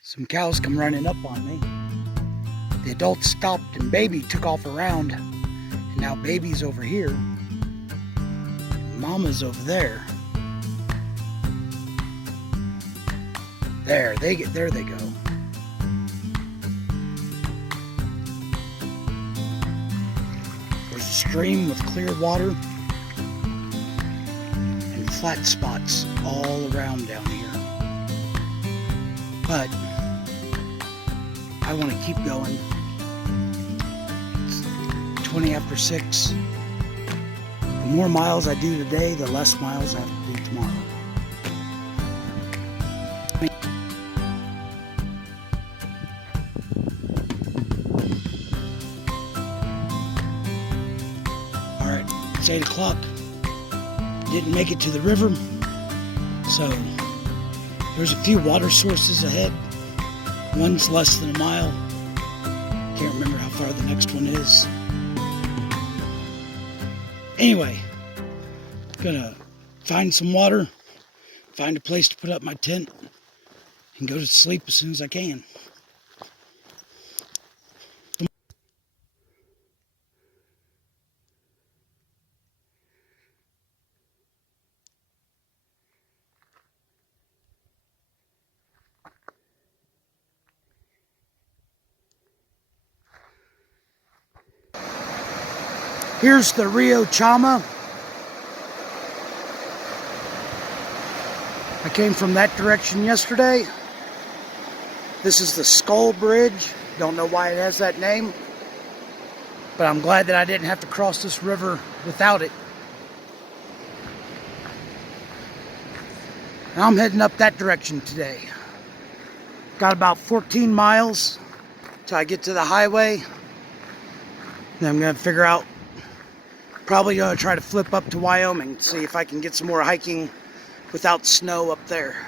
Some cows come running up on me. The adults stopped and baby took off around. And now baby's over here. Mama's over there. There they go. There's a stream with clear water and flat spots all around down here. But I want to keep going. It's 20 after 6. The more miles I do today, the less miles I have to do tomorrow. Alright, it's 8 o'clock. Didn't make it to the river, so there's a few water sources ahead. One's less than a mile. Can't remember how far the next one is. Anyway, gonna find some water, find a place to put up my tent, and go to sleep as soon as I can. Here's the Rio Chama. I came from that direction yesterday. This is the Skull Bridge. Don't know why it has that name, but I'm glad that I didn't have to cross this river without it. And I'm heading up that direction today. Got about 14 miles till I get to the highway. Then I'm gonna figure out, probably gonna try to flip up to Wyoming, see if I can get some more hiking without snow up there.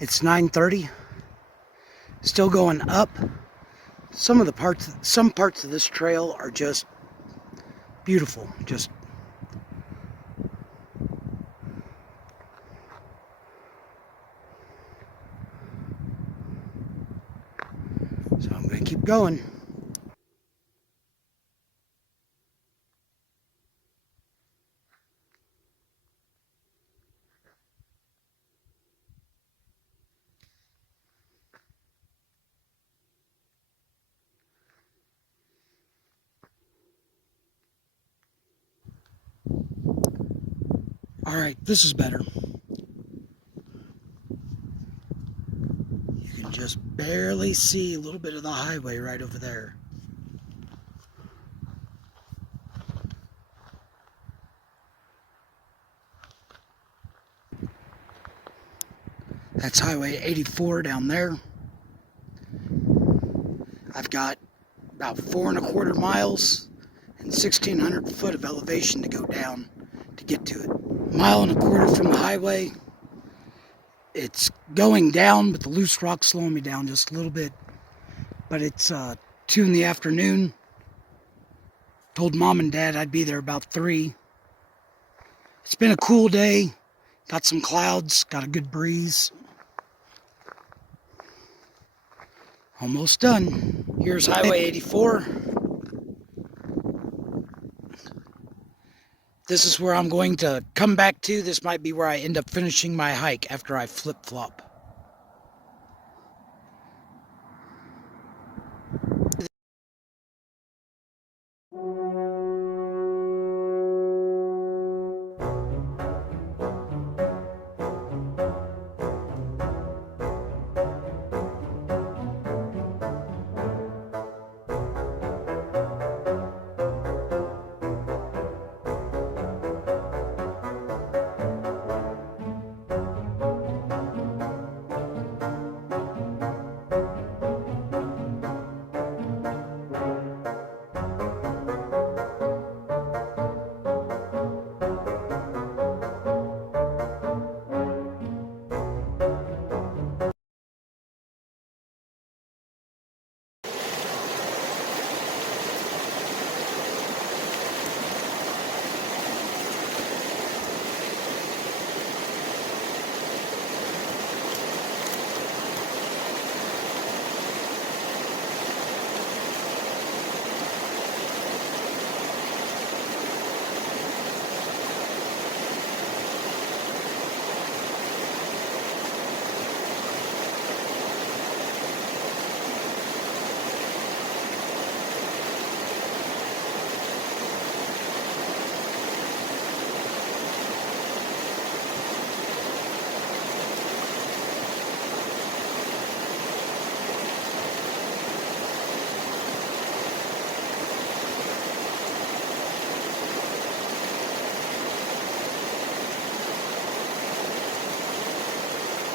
It's 9:30. Still going up. Some parts of this trail are just beautiful. So I'm going to keep going. All right, this is better. You can just barely see a little bit of the highway right over there. That's Highway 84 down there. I've got about 4¼ miles and 1,600 foot of elevation to go down to get to it. 1¼ mile from the highway. It's going down, but the loose rock's slowing me down just a little bit. But it's 2 in the afternoon. Told Mom and Dad I'd be there about 3. It's been a cool day. Got some clouds, got a good breeze. Almost done. Here's Highway 84. This is where I'm going to come back to. This might be where I end up finishing my hike after I flip-flop.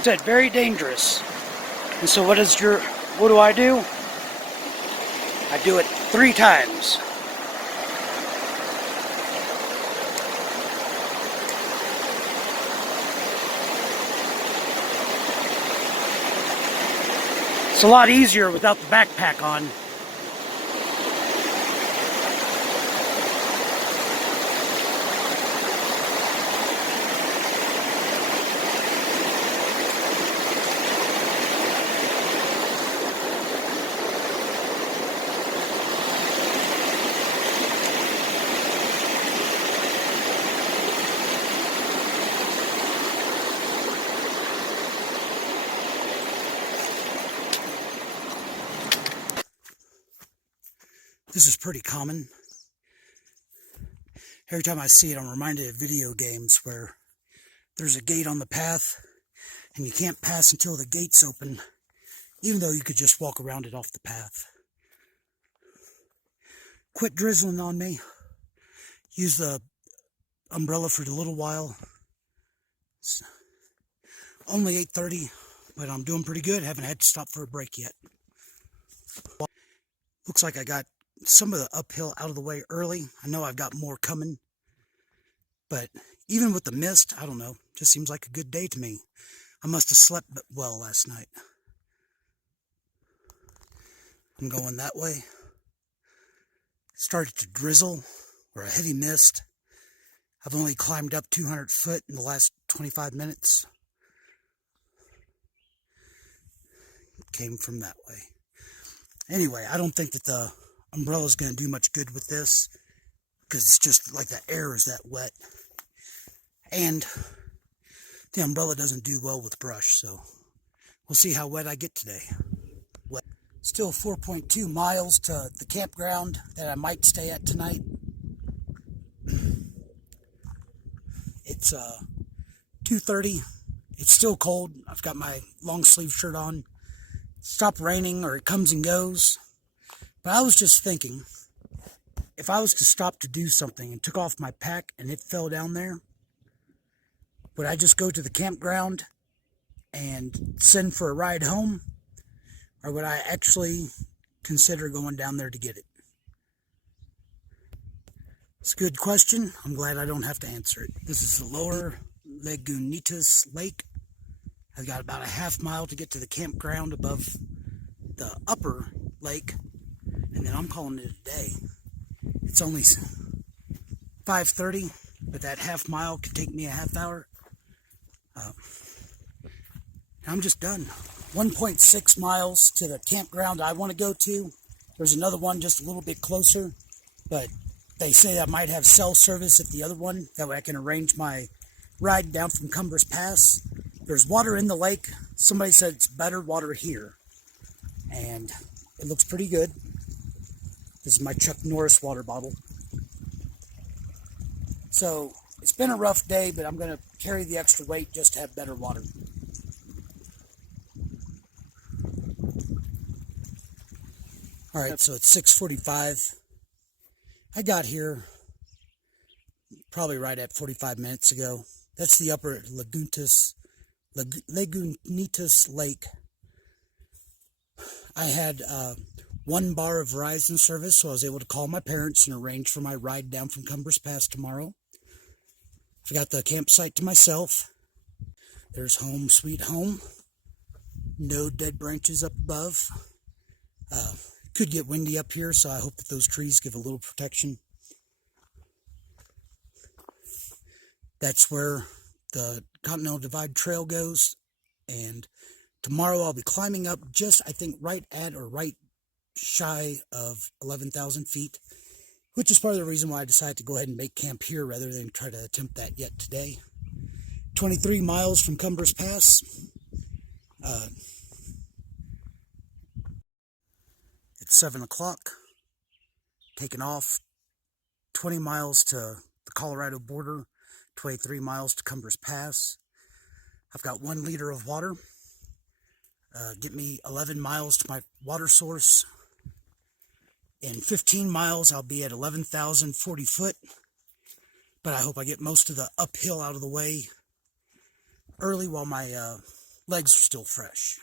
said, very dangerous. And so what do I do? I do it 3 times. It's a lot easier without the backpack on. This is pretty common. Every time I see it, I'm reminded of video games where there's a gate on the path and you can't pass until the gate's open, even though you could just walk around it off the path. Quit drizzling on me. Use the umbrella for a little while. It's only 8:30, but I'm doing pretty good. Haven't had to stop for a break yet. Looks like I got some of the uphill out of the way early. I know I've got more coming, but even with the mist, I don't know, just seems like a good day to me. I must have slept well last night. I'm going that way. Started to drizzle, or a heavy mist. I've only climbed up 200 foot in the last 25 minutes. Came from that way. Anyway, I don't think that the umbrella is going to do much good with this, because it's just like the air is that wet, and the umbrella doesn't do well with brush, so we'll see how wet I get today. Still 4.2 miles to the campground that I might stay at tonight. It's 2:30. It's still cold. I've got my long sleeve shirt on. It stopped raining, or it comes and goes. But I was just thinking, if I was to stop to do something and took off my pack and it fell down there, would I just go to the campground and send for a ride home? Or would I actually consider going down there to get it? It's a good question. I'm glad I don't have to answer it. This is the lower Lagunitas Lake. I've got about a half mile to get to the campground above the upper lake. And then I'm calling it a day. It's only 5:30, but that half mile could take me a half hour. I'm just done. 1.6 miles to the campground I want to go to. There's another one just a little bit closer, but they say I might have cell service at the other one. That way I can arrange my ride down from Cumbers Pass. There's water in the lake. Somebody said it's better water here, and it looks pretty good. This is my Chuck Norris water bottle. So it's been a rough day, but I'm going to carry the extra weight just to have better water. All right, so it's 6:45. I got here probably right at 45 minutes ago. That's the upper Lagunitas Lake. I had 1 bar of Verizon service, so I was able to call my parents and arrange for my ride down from Cumbers Pass tomorrow. I've got the campsite to myself. There's home sweet home. No dead branches up above. Could get windy up here, so I hope that those trees give a little protection. That's where the Continental Divide Trail goes, and tomorrow I'll be climbing up just, I think, right at or right shy of 11,000 feet, which is part of the reason why I decided to go ahead and make camp here rather than try to attempt that yet today. 23 miles from Cumbers Pass. It's 7 o'clock. Taking off 20 miles to the Colorado border, 23 miles to Cumbers Pass. I've got 1 liter of water. Get me 11 miles to my water source. In 15 miles, I'll be at 11,040 foot. But I hope I get most of the uphill out of the way early while my legs are still fresh.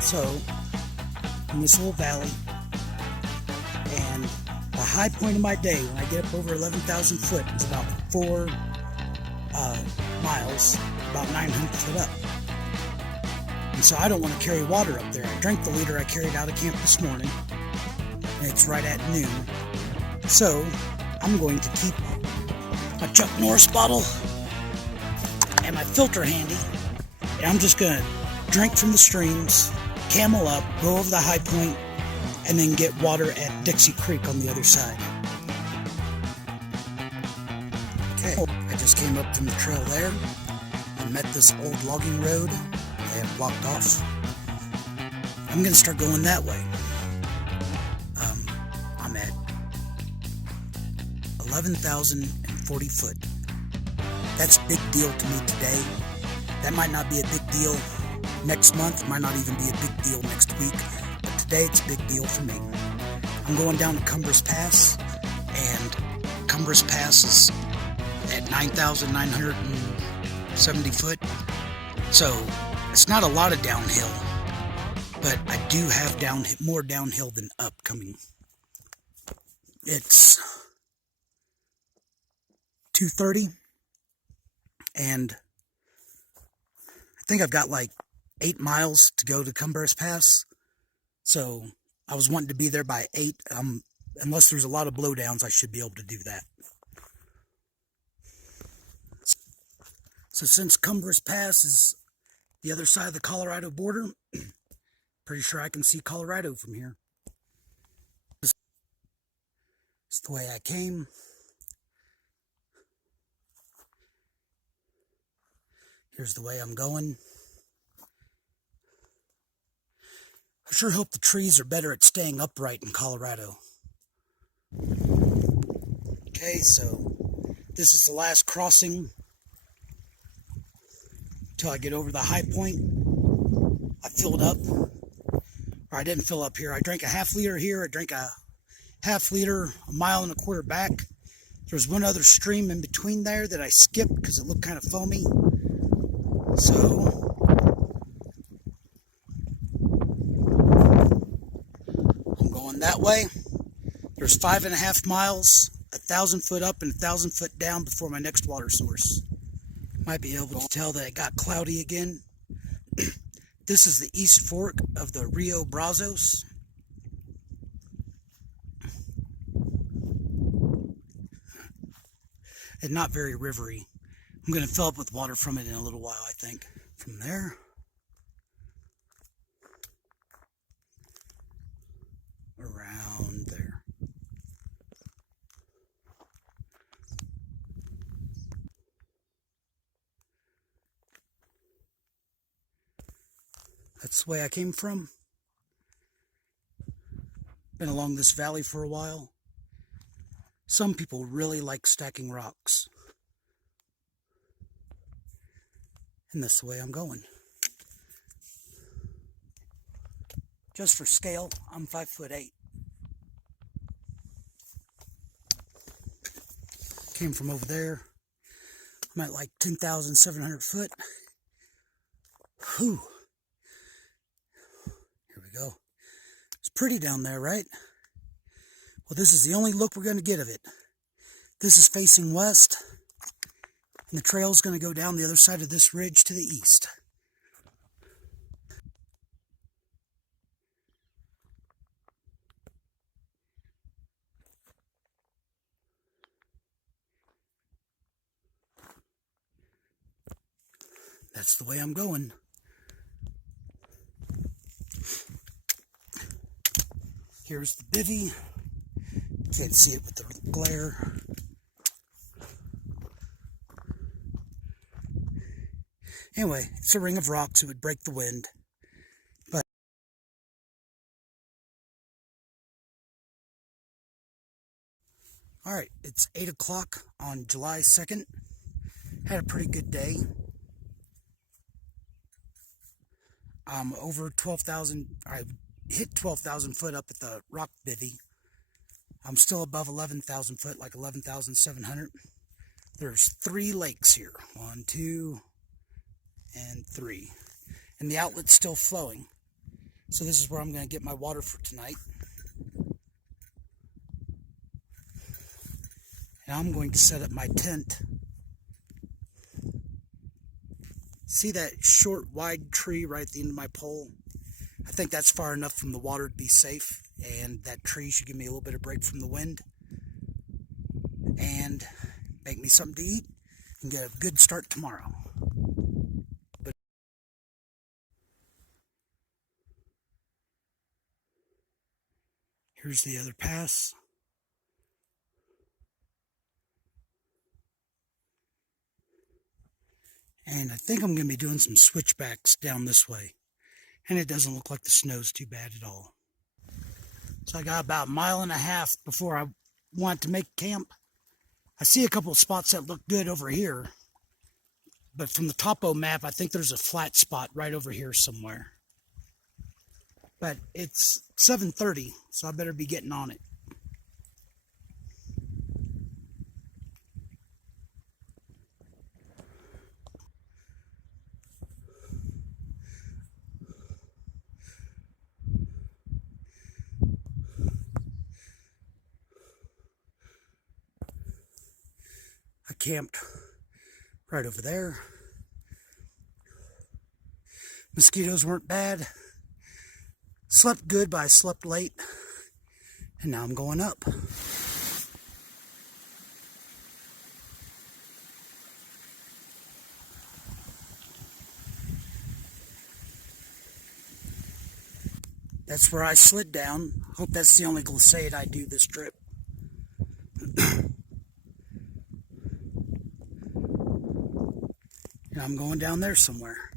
So, in this little valley, and the high point of my day when I get up over 11,000 foot is about 4 miles, about 900 foot up. And so I don't want to carry water up there. I drank the liter I carried out of camp this morning, and it's right at noon. So I'm going to keep my Chuck Norris bottle and my filter handy, and I'm just going to drink from the streams, camel up, go over the high point, and then get water at Dixie Creek on the other side. Okay, I just came up from the trail there and met this old logging road they have blocked off. I'm going to start going that way. I'm at 11,040 foot. That's a big deal to me today. That might not be a big deal next month, might not even be a big deal next week, but today it's a big deal for me. I'm going down to Cumbres Pass, and Cumbres Pass is at 9,970 foot, so it's not a lot of downhill, but I do have more downhill than up coming. It's 2:30, and I think I've got like 8 miles to go to Cumbres Pass, so I was wanting to be there by 8. Unless there's a lot of blowdowns, I should be able to do that. So since Cumbres Pass is the other side of the Colorado border, pretty sure I can see Colorado from here. It's the way I came. Here's the way I'm going. I sure hope the trees are better at staying upright in Colorado. Okay, so this is the last crossing till I get over the high point. I filled up, or I didn't fill up here. I drank a half liter here. I drank a half liter a mile and a quarter back. There's one other stream in between there that I skipped because it looked kind of foamy. So that way. There's 5.5 miles, 1,000 foot up and 1,000 foot down before my next water source. Might be able to tell that it got cloudy again. This is the East Fork of the Rio Brazos. And not very rivery. I'm going to fill up with water from it in a little while, I think. From there, around there. That's the way I came from. Been along this valley for a while. Some people really like stacking rocks. And that's the way I'm going. Just for scale, I'm 5'8". Came from over there. I'm at like 10,700 foot. Whew. Here we go. It's pretty down there, right? Well, this is the only look we're going to get of it. This is facing west, and the trail's going to go down the other side of this ridge to the east. That's the way I'm going. Here's the bivvy. Can't see it with the glare. Anyway, it's a ring of rocks. It would break the wind. Alright, it's 8 o'clock on July 2nd. Had a pretty good day. Over 12,000, I hit 12,000 foot up at the rock bivvy. I'm still above 11,000 foot, like 11,700. There's 3 lakes here. 1, 2, and 3. And the outlet's still flowing. So this is where I'm going to get my water for tonight. And I'm going to set up my tent. See that short, wide tree right at the end of my pole? I think that's far enough from the water to be safe, and that tree should give me a little bit of break from the wind and make me something to eat and get a good start tomorrow. But here's the other pass. And I think I'm going to be doing some switchbacks down this way. And it doesn't look like the snow's too bad at all. So I got about 1.5 miles before I want to make camp. I see a couple of spots that look good over here. But from the topo map, I think there's a flat spot right over here somewhere. But it's 7:30, so I better be getting on it. I camped right over there. Mosquitoes weren't bad. Slept good, but I slept late. And now I'm going up. That's where I slid down. Hope that's the only glissade I do this trip. And I'm going down there somewhere.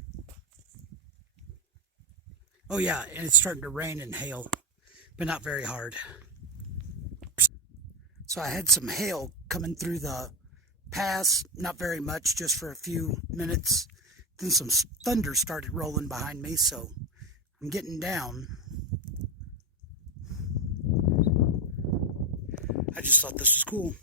Oh yeah, and it's starting to rain and hail, but not very hard. So I had some hail coming through the pass, not very much, just for a few minutes. Then some thunder started rolling behind me, so I'm getting down. I just thought this was cool.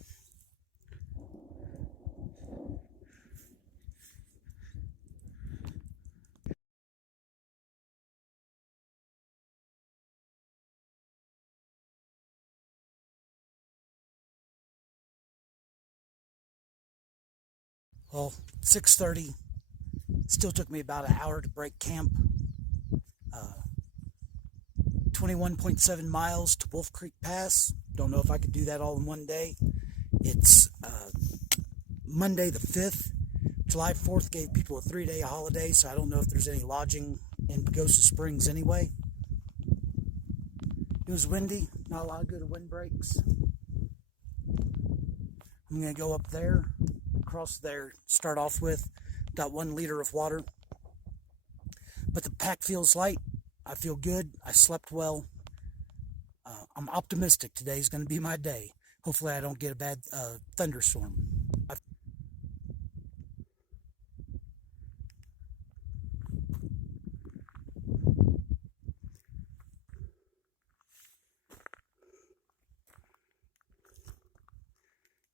Well, 6:30. Still took me about an hour to break camp. 21.7 miles to Wolf Creek Pass. Don't know if I could do that all in one day. It's Monday the 5th. July 4th gave people a 3-day holiday, so I don't know if there's any lodging in Pagosa Springs anyway. It was windy, not a lot of good wind breaks. I'm going to go up there, across there, start off with about 1 liter of water. But the pack feels light. I feel good. I slept well. I'm optimistic today's going to be my day. Hopefully I don't get a bad thunderstorm.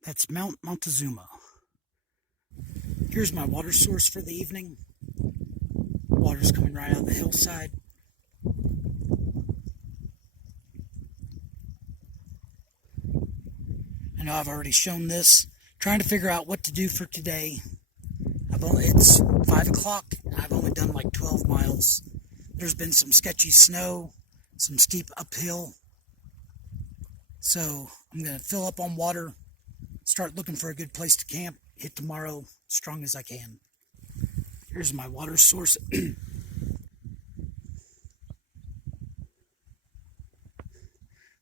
That's Mount Montezuma. Here's my water source for the evening. Water's coming right out of the hillside. I know I've already shown this. Trying to figure out what to do for today. It's 5 o'clock. I've only done like 12 miles. There's been some sketchy snow, some steep uphill. So I'm going to fill up on water, start looking for a good place to camp, hit tomorrow as strong as I can. Here's my water source. I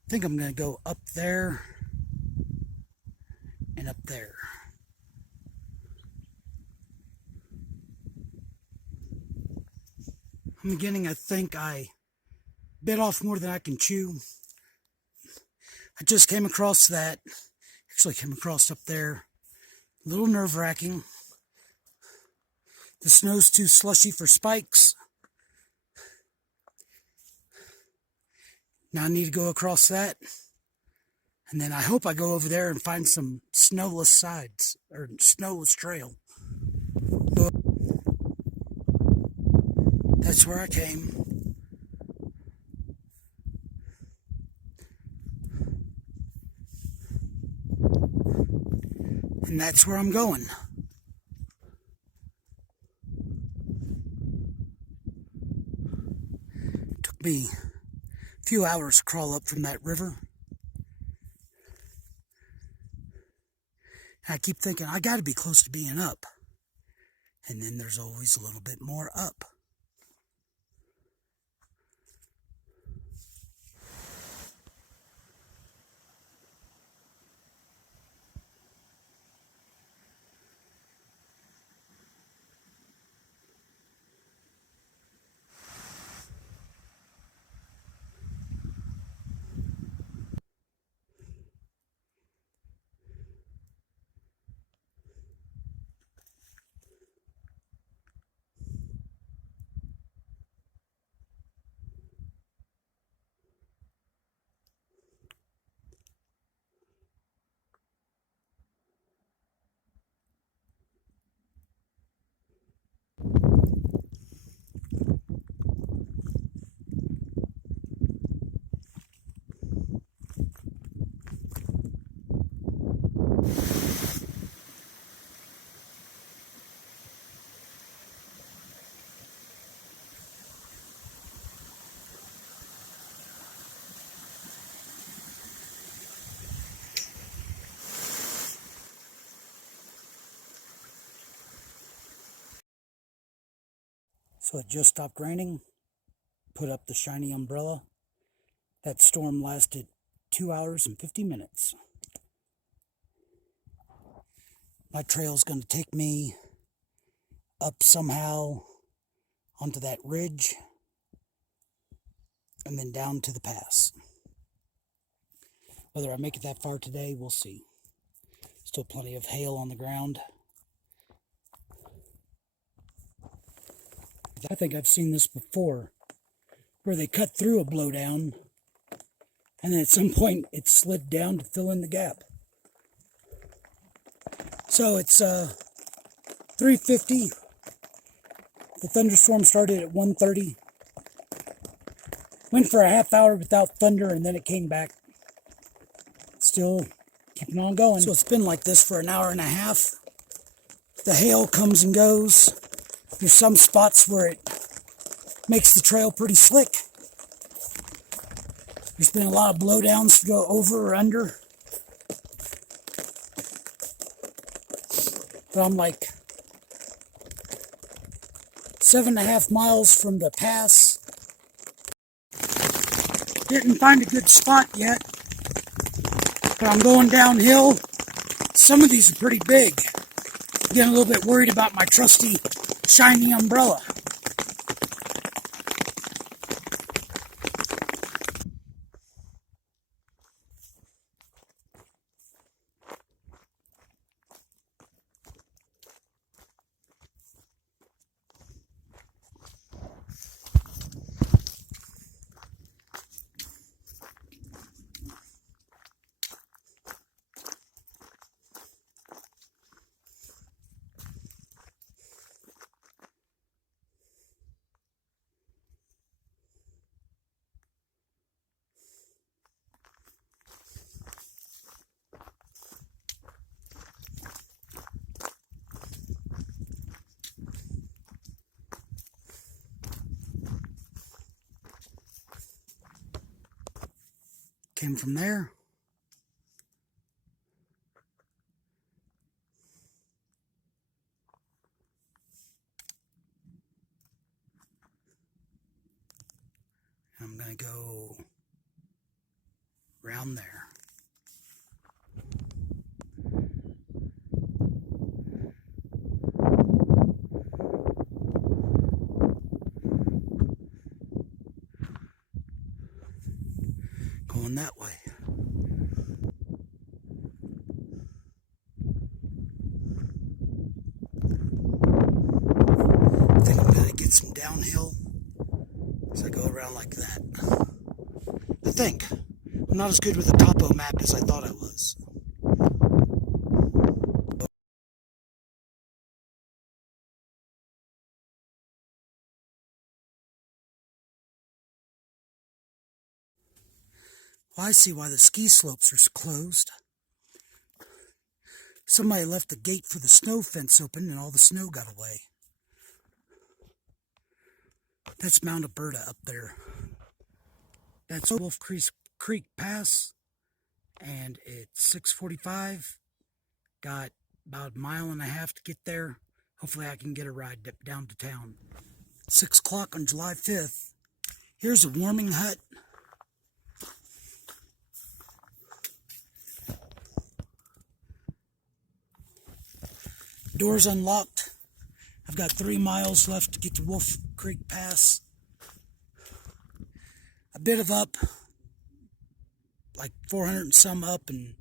think I'm going to go up there and up there. I'm beginning, I think I bit off more than I can chew. I just came across that Actually came across up there. A little nerve-wracking. The snow's too slushy for spikes. Now I need to go across that. And then I hope I go over there and find some snowless sides, or snowless trail. That's where I came. And that's where I'm going. It took me a few hours to crawl up from that river. I keep thinking, I gotta be close to being up. And then there's always a little bit more up. So it just stopped raining. Put up the shiny umbrella. That storm lasted 2 hours and 50 minutes. My trail's going to take me up somehow onto that ridge and then down to the pass. Whether I make it that far today, we'll see. Still plenty of hail on the ground. I think I've seen this before, where they cut through a blowdown, and then at some point it slid down to fill in the gap. So it's 3:50. The thunderstorm started at 1:30. Went for a half hour without thunder, and then it came back. Still keeping on going. So it's been like this for an hour and a half. The hail comes and goes. There's some spots where it makes the trail pretty slick. There's been a lot of blowdowns to go over or under. But I'm like 7.5 miles from the pass. Didn't find a good spot yet. But I'm going downhill. Some of these are pretty big. Getting a little bit worried about my trusty shiny umbrella. Came from there. I'm going to go around there. Going that way. like that. I think. I'm not as good with the topo map as I thought I was. Well, I see why the ski slopes are closed. Somebody left the gate for the snow fence open and all the snow got away. That's Mount Alberta up there. That's Wolf Creek Pass, and it's 6:45. Got about a mile and a half to get there. Hopefully I can get a ride down to town. 6 o'clock on July 5th. Here's a warming hut. Doors unlocked. I've got 3 miles left to get to Wolf Creek Pass. A bit of up, like 400 and some up and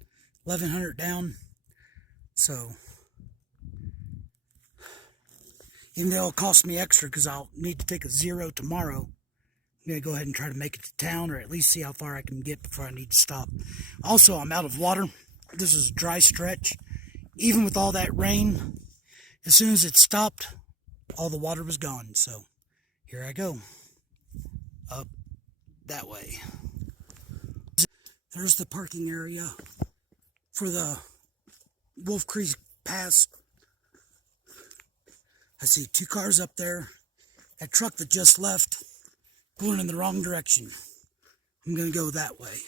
1,100 down. So, even though it'll cost me extra because I'll need to take a 0 tomorrow, I'm going to go ahead and try to make it to town, or at least see how far I can get before I need to stop. Also, I'm out of water. This is a dry stretch. Even with all that rain, as soon as it stopped, all the water was gone. So, here I go. Up that way. There's the parking area for the Wolf Creek Pass. I see 2 cars up there. That truck that just left, going in the wrong direction. I'm going to go that way.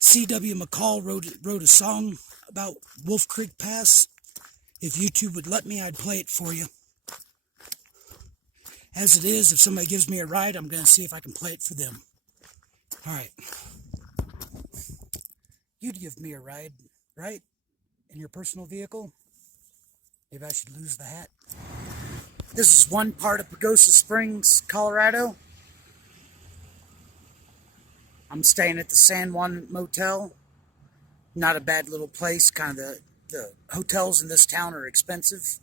C.W. McCall wrote a song about Wolf Creek Pass. If YouTube would let me, I'd play it for you. As it is, if somebody gives me a ride, I'm going to see if I can play it for them. Alright. You'd give me a ride, right? In your personal vehicle? Maybe I should lose the hat. This is one part of Pagosa Springs, Colorado. I'm staying at the San Juan Motel. Not a bad little place. Kind of the hotels in this town are expensive.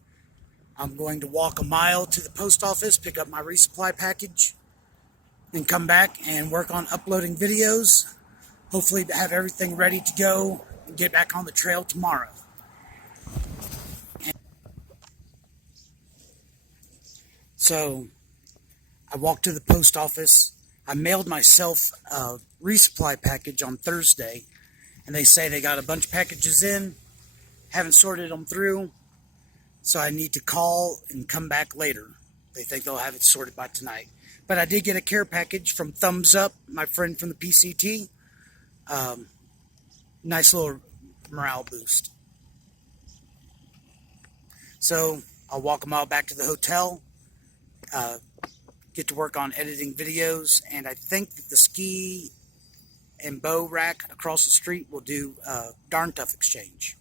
I'm going to walk a mile to the post office, pick up my resupply package, and come back and work on uploading videos. Hopefully have everything ready to go and get back on the trail tomorrow. So I walked to the post office. I mailed myself a resupply package on Thursday, and they say they got a bunch of packages in, haven't sorted them through, so I need to call and come back later. They think they'll have it sorted by tonight. But I did get a care package from Thumbs Up, my friend from the PCT. Nice little morale boost. So I'll walk a mile back to the hotel, get to work on editing videos, and I think that the ski and bow rack across the street will do Darn Tough exchange.